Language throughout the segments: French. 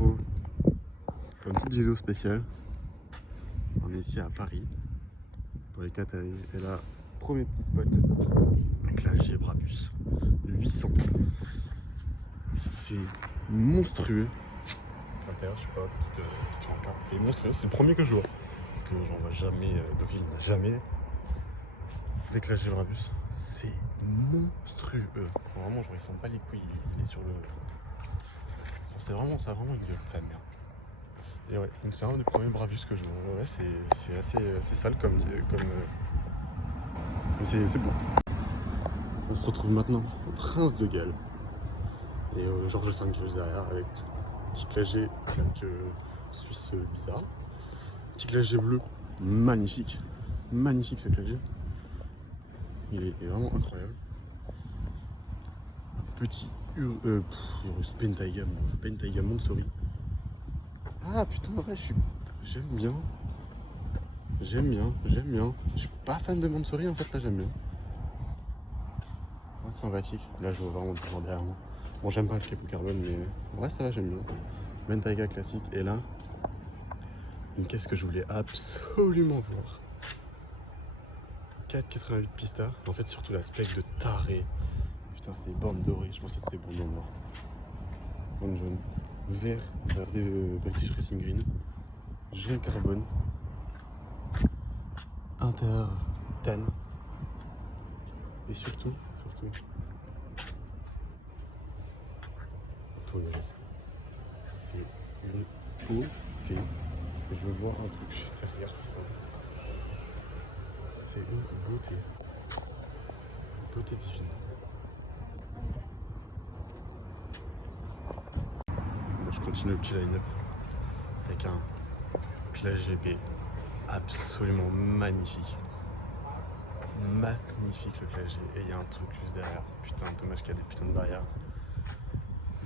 retrouve pour une petite vidéo spéciale. On est ici à Paris pour les Qataris. Et là, premier petit spot avec la G Brabus 800. C'est monstrueux. L'intérieur, je sais pas, petite pancarte. C'est monstrueux, c'est le premier que je vois. Parce que j'en vois jamais de ville, jamais. Dès que la G Brabus, c'est monstrueux. Vraiment, genre, ils s'en bat les couilles. Il est sur le. Enfin, c'est vraiment, ça a vraiment une gueule, ça a merde. Et ouais, donc c'est un des premiers Brabus que je vois. Ouais, c'est assez sale comme mais c'est beau. On se retrouve maintenant au Prince de Galles et au Georges V juste derrière avec petit clagé suisse bizarre. Petit clagé bleu, magnifique. Magnifique ce clagé. Il est vraiment incroyable. Un petit Urus Pentaiga Montsori. Ah putain, ouais, j'aime bien. J'aime bien. Je suis pas fan de Montsori en fait, là j'aime bien. Ouais, sympathique. Là je vois vraiment du genre derrière moi. Bon, j'aime pas le capot carbone, mais en vrai ça va, j'aime bien. Bentayga classique. Et là, une caisse que je voulais absolument voir. 4,88 Pista. En fait, surtout l'aspect de taré. Putain, c'est bandes dorées. Je pensais que c'était bandes en or. Bandes jaunes. Vert des British Racing Green. Jaune carbone. Inter tan. Et surtout, c'est une beauté. Je vois un truc juste derrière, putain. C'est une beauté. Une beauté divine. Bon, je continue le petit line-up avec un Clash GP absolument magnifique. Magnifique le Clash G. Et il y a un truc juste derrière. Putain, dommage qu'il y a des putains de barrières.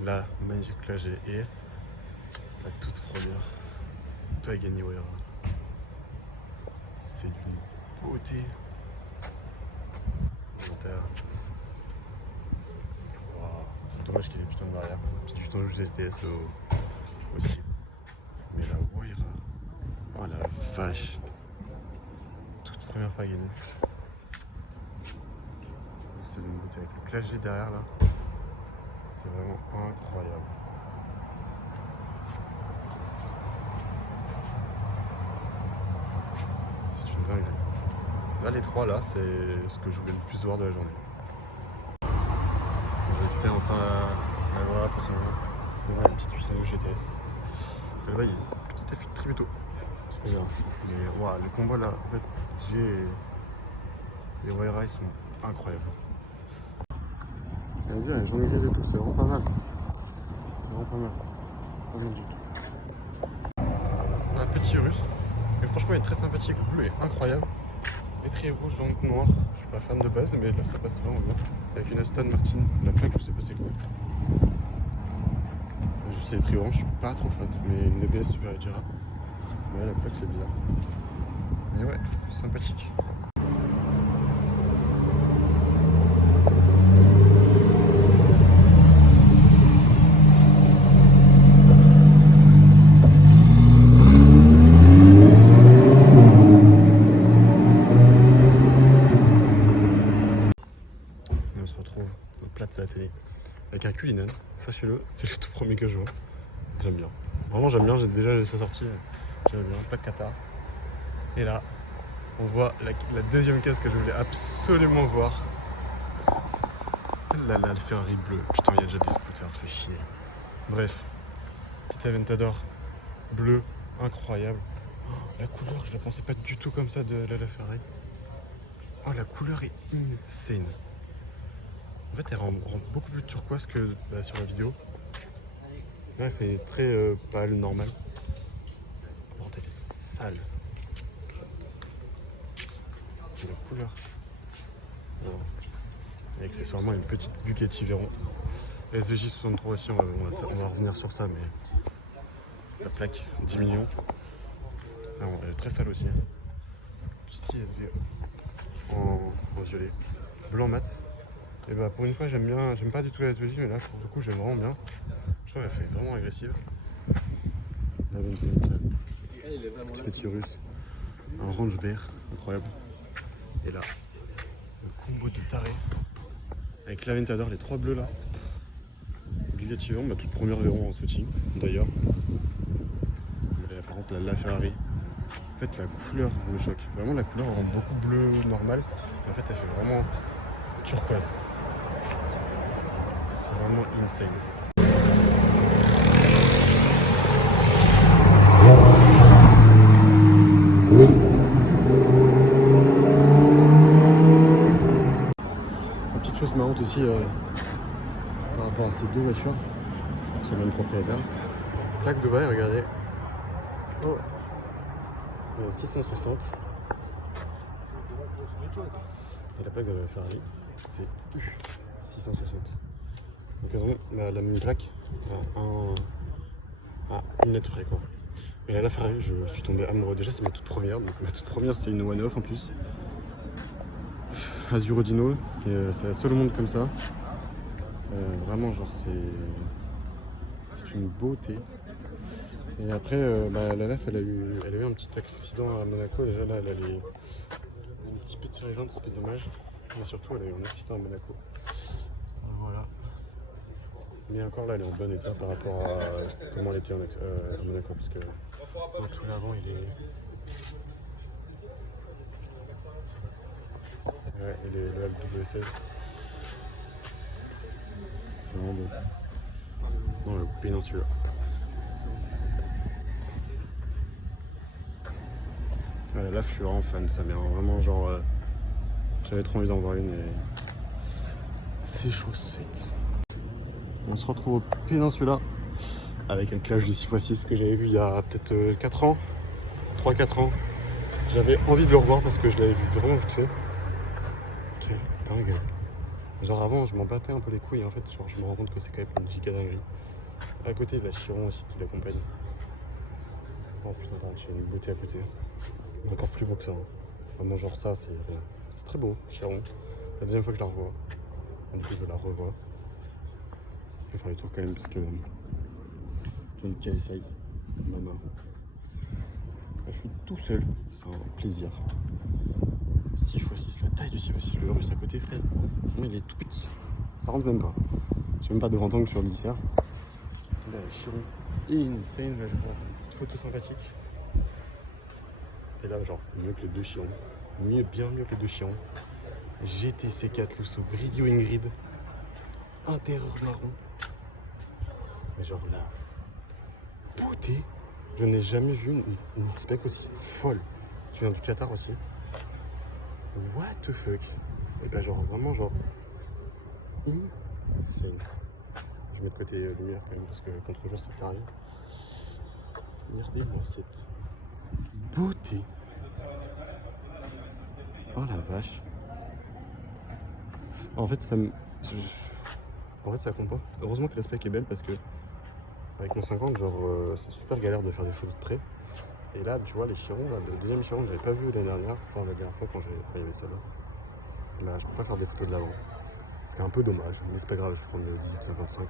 Là, magnifique Clash G et la toute première Pagani Huayra. C'est d'une beauté. Wow. C'est dommage qu'il y ait des putains de barrières. Puis juste en jeu GTS aussi. Mais la Huayra. Oh la vache. Toute première Pagani. C'est d'une beauté avec le Clash G derrière là. C'est vraiment incroyable. C'est une dinguerie. Là, les trois là, c'est ce que je voulais le plus voir de la journée. J'ai quitté enfin la Huayra personnellement. Je vais voir une petite 800 GTS. Et là, il y a une petite affiche tributo. C'est pas grave. Mais wow, le combat là, en fait, les Huayra ils sont incroyables. T'as vu, les journées grise et tout, c'est vraiment pas mal. C'est vraiment pas mal. Pas mal du tout. Un petit russe. Mais franchement, il est très sympathique. Le bleu est incroyable. Étrier rouge, donc noir. Je suis pas fan de base, mais là ça passe vraiment bien. Avec une Aston Martin. La plaque, je sais pas c'est quoi. Juste l'étrier orange, je suis pas trop fan. Mais une EBS Superleggera. Ouais, la plaque c'est bizarre. Mais ouais, sympathique. On se retrouve au plat de la télé avec un Cullinan, sachez-le, c'est le tout premier que je vois. J'aime bien. Vraiment j'aime bien, j'ai déjà laissé sortir. J'aime bien, plaque Qatar. Et là, on voit la deuxième caisse que je voulais absolument voir. Là, le Ferrari bleu. Putain, il y a déjà des scooters, fait chier. Bref, petit Aventador bleu, incroyable. Oh, la couleur, je la pensais pas du tout comme ça de la Ferrari. Oh, la couleur est insane. En fait, elle rend beaucoup plus turquoise que sur la vidéo. Là, elle fait très pâle, normal. Oh, elle est sale. C'est la couleur. Alors, et accessoirement, une petite Bugatti Veyron. SVJ 63 aussi, on va revenir sur ça, mais la plaque 10 millions. Ah, elle est très sale aussi. Petit ISB en violet. Blanc mat. Et bah pour une fois j'aime pas du tout la SVJ, mais là pour le coup j'aime vraiment bien. Je trouve qu'elle fait vraiment agressive. La 21e salle. Petit russe. Un range vert, incroyable. Et là, le combo de taré. Avec l'Aventador, les 3 bleus là. Obligativement, ma toute première verron en switching d'ailleurs. Par contre, la Ferrari. En fait, la couleur me choque. Vraiment, la couleur rend beaucoup bleu normal. Mais en fait, elle fait vraiment turquoise. C'est vraiment insane. Une petite chose marrante aussi par rapport à ces deux voitures, qui sont même propriétaires. Plaque de bail, regardez. Oh. 660. Et la plaque de la Ferrari, c'est 660. Donc elles ont la même plaque à une lettre près quoi. Mais là la Ferrari, je suis tombé amoureux. Déjà c'est ma toute première, donc ma toute première c'est une one-off en plus. Azuro Dino, c'est la seule au monde comme ça. Vraiment genre c'est une beauté. Et après, la LAF, elle a eu un petit accident à Monaco. Déjà là, elle a un petit peu sur les jambes, c'était dommage. Mais surtout, elle a eu un accident à Monaco. Voilà. Mais encore là, elle est en bon état par rapport à comment elle était à Monaco. Parce que tout l'avant, il est... Ouais, et le W16. C'est vraiment beau. Non, le péninsula. Ouais, là, je suis vraiment fan de sa mère. Vraiment, genre, j'avais trop envie d'en voir une et c'est chose faite. On se retrouve au péninsula avec un clash de 6x6 que j'avais vu il y a peut-être 4 ans, 3-4 ans. J'avais envie de le revoir parce que je l'avais vu vraiment vite fait. Quel dingue. Genre avant, je m'en battais un peu les couilles. En fait, genre, je me rends compte que c'est quand même une giga dinguerie. À côté, il y a Chiron aussi qui l'accompagne. Oh putain, tu as une beauté à côté. Encore plus beau que ça. Hein. Vraiment, genre ça, c'est très beau, Chiron. La deuxième fois que je la revois. Du coup, je la revois. Je vais faire les tours quand même parce que j'ai une KSI, maman. Je suis tout seul, c'est un plaisir. 6x6, la taille du 6x6, le russe à côté, frère. Mais il est tout petit. Ça rentre même pas. J'ai même pas de 20 angles sur le glisseur. Là, Chiron insane. Là, je vais faire une petite photo sympathique. Et là, genre, mieux que les deux Chirons. Bien mieux que les deux Chirons. GTC4 Lusso, Gridio Ingrid. Intérieur marron. Mais genre là, beauté. Je n'ai jamais vu une spec aussi folle. Qui vient du Qatar aussi. What the fuck. Et ben genre vraiment genre insane. Je mets de côté lumière quand même parce que contre-jour c'est carré. Regardez-moi cette beauté. Oh la vache. En fait ça me... En fait ça compte pas. Heureusement que la spec est belle parce que avec mon 50 genre c'est super galère de faire des photos de près. Et là tu vois les Chirons, là, le deuxième Chiron que j'avais pas vu l'année dernière, enfin la dernière fois quand il y avait ça là. Là je peux pas faire des photos de l'avant. C'est un peu dommage, mais c'est pas grave, je vais prendre le 1855.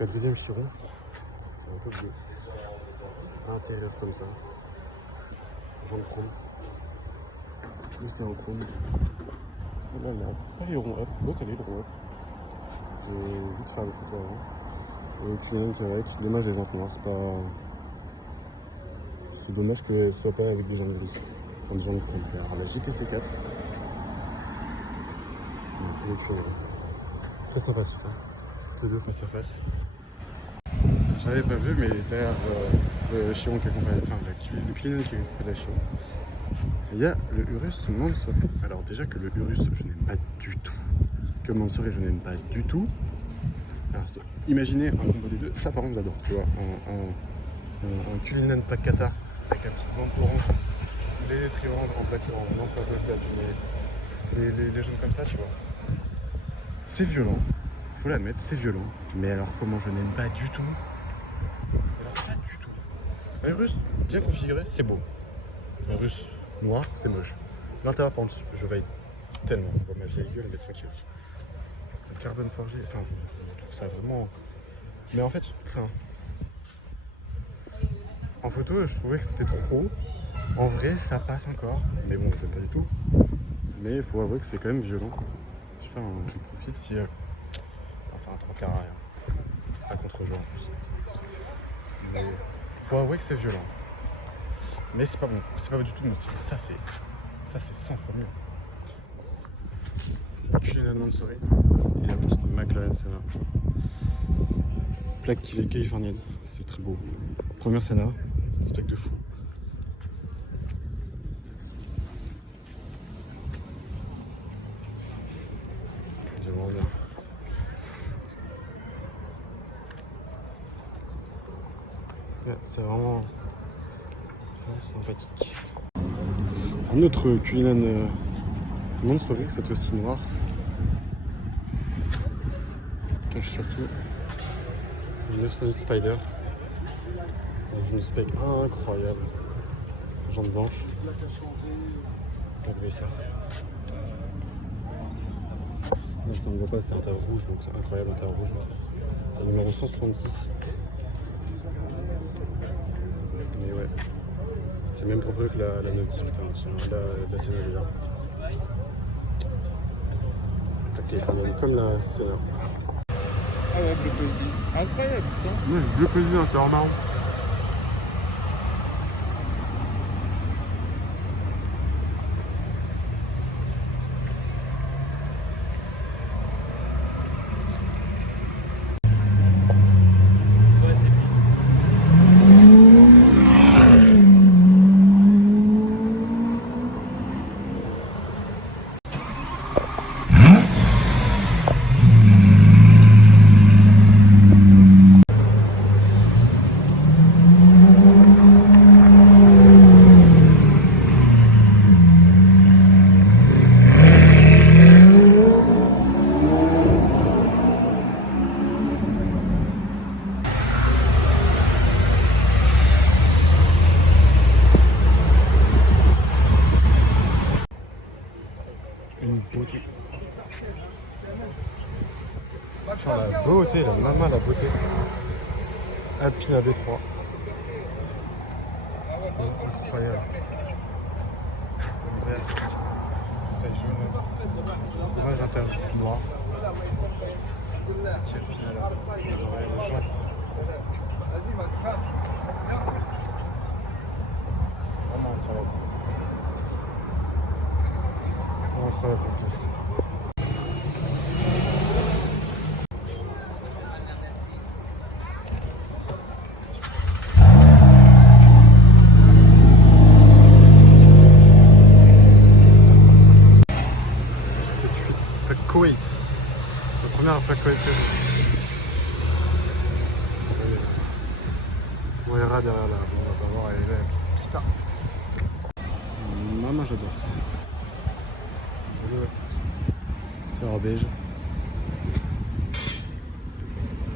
Le deuxième Chiron, un peu bleu. Intérieur comme ça. Jaune chrome. Tout c'est en chrome. Celle-là, elle n'a pas les ronds up. L'autre, elle est le rond up. J'ai vite faire les photos avant. Et le tunnel qui est avec. Dommage les jantes noires, c'est pas. C'est dommage que ce soit pas avec des jantes grises. Comme des jantes chrome. Alors la GTC4. Très sympathique. Hein. Tous deux face à face. J'avais pas vu, mais derrière le Chiron qui accompagne, enfin le Cullinan qui accompagne la Chiron, il y a le Urus Mansory. Alors déjà que le Urus je n'aime pas du tout, que Mansory je n'aime pas du tout. Alors imaginez un combo des deux, ça par contre j'adore, tu vois, un Cullinan plaque Qatar avec un petit bande orange, les triangles en plaque orange, non pas de blague, mais les jaunes comme ça, tu vois. C'est violent, faut l'admettre, c'est violent. Mais alors comment je n'aime pas du tout. Alors pas du tout. Un russe bien configuré, c'est beau. Un russe noir, c'est moche. L'intérieur par contre, je veille tellement. Bon, ma vieille gueule, elle est tranquille. Le carbone forgé, enfin, je trouve ça vraiment. Mais en fait, enfin, En photo, je trouvais que c'était trop. En vrai, ça passe encore. Mais bon, c'est pas du tout. Mais il faut avouer que c'est quand même violent. Je fais un profil si... enfin, un 3 quarts arrière. Un contre-jour en plus. Mais faut avouer que c'est violent. Mais c'est pas bon. C'est pas du tout mon style. Ça, c'est 100 fois mieux. Culinane Mansory. Et la petite McLaren Senna. Plaque californienne. C'est très beau. Première Senna. Spec de fou. J'aimerais bien. Ouais, c'est vraiment sympathique. Un autre Cullinan Mansory, cette fois-ci noir. Cache surtout une 908 Spider dans une spec incroyable. Jante blanche. Regardez ça. Là, ça ne voit pas, c'est un terre rouge, donc c'est incroyable un terre rouge. C'est le numéro 166. Mais ouais, c'est même propre que la 918, la Senna. Comme la Senna. Ah ouais, bleu poésie. Incroyable, putain. Ouais, bleu poésie un terre marron. Une beauté. Enfin, la beauté, la maman, la beauté. Alpina B3. Incroyable. Vert. Taille jaune. Dommage intérieur noir. Petit Alpina là. Le jaune. C'est vraiment incroyable. Incroyable comme pièce. Koweït. La première plaque Koweït que j'ai. On verra derrière là. Bon, on va pas voir, elle est là, la petite pista. Maman, j'adore. Terre beige.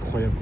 Incroyable.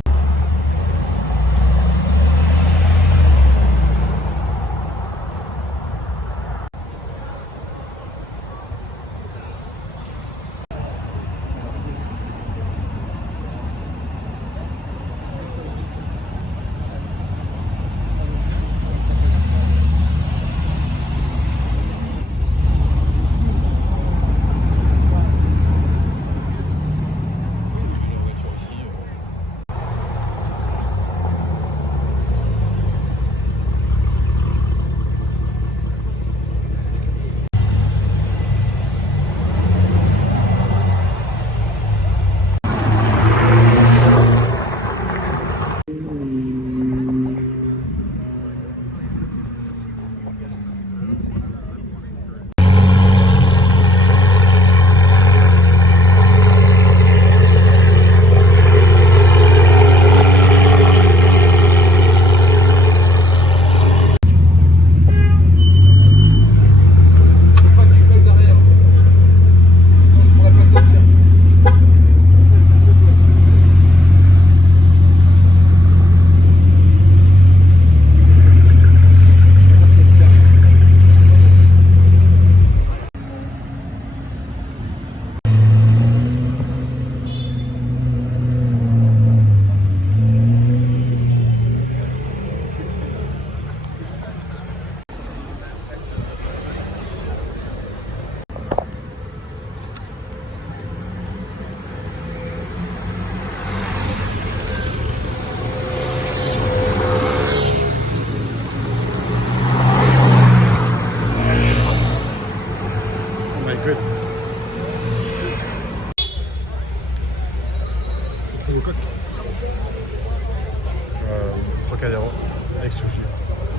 Trocadéro avec sushi.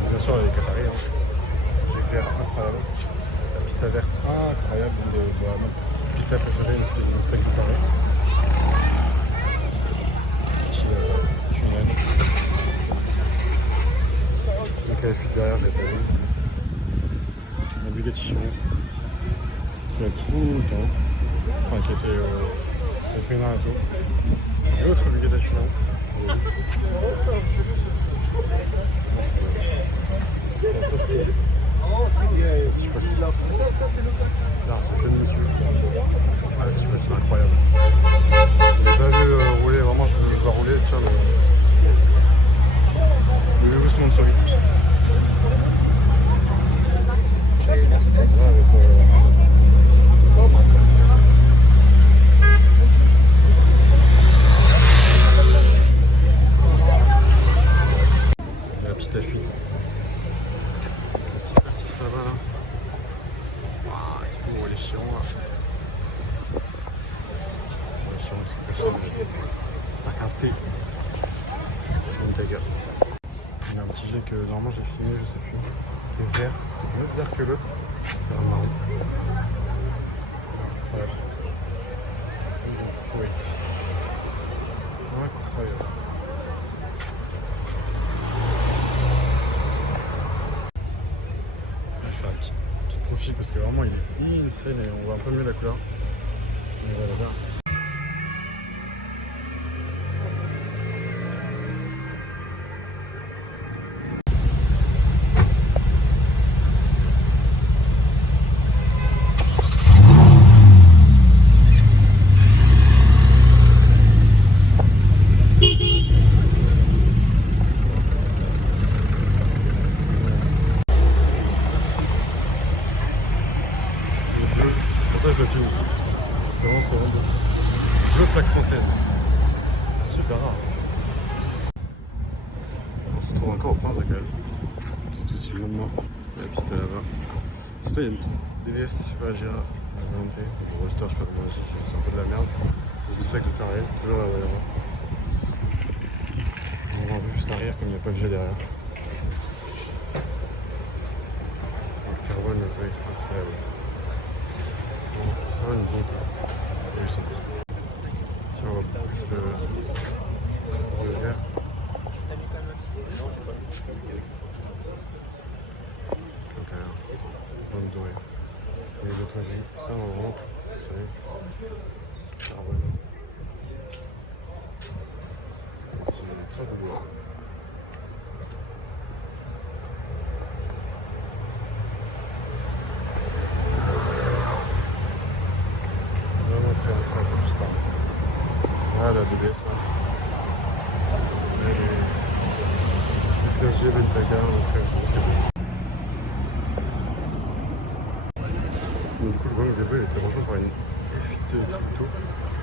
Bien sûr, avec Qatari. Hein. J'ai fait incroyable. La pista verte incroyable. Ma pista préférée, une espèce de steak de carré. Petit tunnel. Donc la fuite derrière, je l'ai pas vu. La Bugatti Chiron. Qui a tout le temps. Enfin, qui était au Pénin et tout. Et autre Bugatti Chiron. C'est un Sophie. Je sais pas si ça c'est le cas. Là, c'est jeune monsieur. Ouais, je sais pas si c'est incroyable. Je l'ai pas vu rouler, vraiment je veux le voir rouler. Tiens, le nouveau Montsori. La petite F8. Si ça va là. Ah, c'est bon, les chiants là. Les chiants, c'est personne. T'as capté. C'est une taga. Il y a un petit jet que normalement j'ai filmé, je sais plus. Le vert, un autre vert que l'autre. Vert marron. Incroyable. Wait. Incroyable. Je vais faire un petit profil parce que vraiment il est insane et on voit un peu mieux la couleur. Mais voilà, là. Je le filme. C'est vraiment beau. Deux plaques françaises. Super rare. On se retrouve encore au Prince Régal. C'est aussi le lendemain. La piste est là-bas. Surtout, il y a une petite DVS, je sais pas, Gira, la volonté. Le roster, je sais pas comment on dit, c'est un peu de la merde. Le spec de taré, toujours la voyant. On voit un peu plus l'arrière comme il n'y a pas le jet derrière. Le carbone, le soleil, c'est incroyable. Ça va une bonne si on va plus le vert. L'intérieur, bande dorée. Les autres gris, ça on rentre, vous savez. Carbone. C'est une trace de bois. Ah la DBS là. Le clergé, Bentaga, c'est bon. Donc du coup le gang VB était rejoint par une F8 Tributo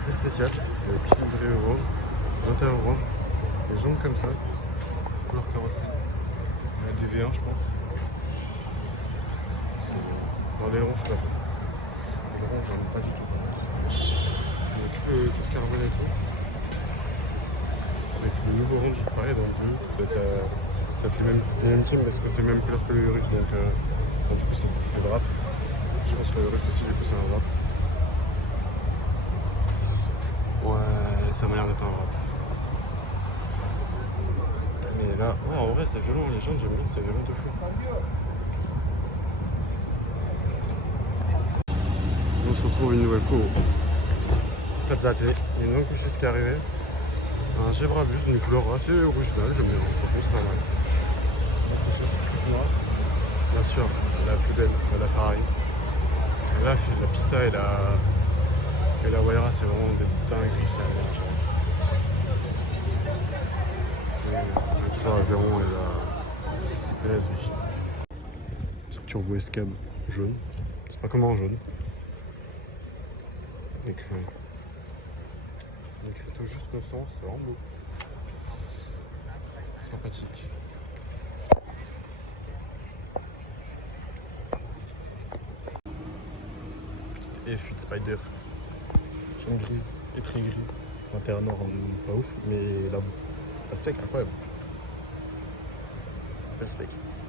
très spéciale, avec petite liseré orange, l'intérieur orange, les jambes comme ça, couleur carrosserie, des V1 je pense. Dans l'aileron je sais pas. L'aileron j'en ai pas du tout. Tout le carbone et tout. Avec le nouveau range pareil dans le bleu, peut-être les mêmes teams parce que c'est les mêmes couleurs que le Urus, donc du coup c'est des wraps. Je pense que le Urus aussi du coup c'est un wrap. Ouais, ça m'a l'air d'être un wrap. Mais là, ouais en vrai c'est violent, les gens j'aime bien, c'est violent de fou. On se retrouve une nouvelle fois au Plaza T, il y a une longue couche qui est arrivée. Un Gebrabus d'une couleur assez originale, j'aime bien, franchement c'est pas mal. Quelque chose toute noire. Bien sûr, la plus belle, la Ferrari. Et là, la Pista et la Wayra, c'est vraiment des dingueries, ça a toujours l'Aveyron et la SV. Petite turbo escab jaune. C'est pas comment en jaune. Donc tout juste 900, c'est vraiment beau. Sympathique. Petite F8 Spider. Jaune grise et très gris. Intérieur noir, pas ouf, mais l'aspect incroyable. s'appelle Spike.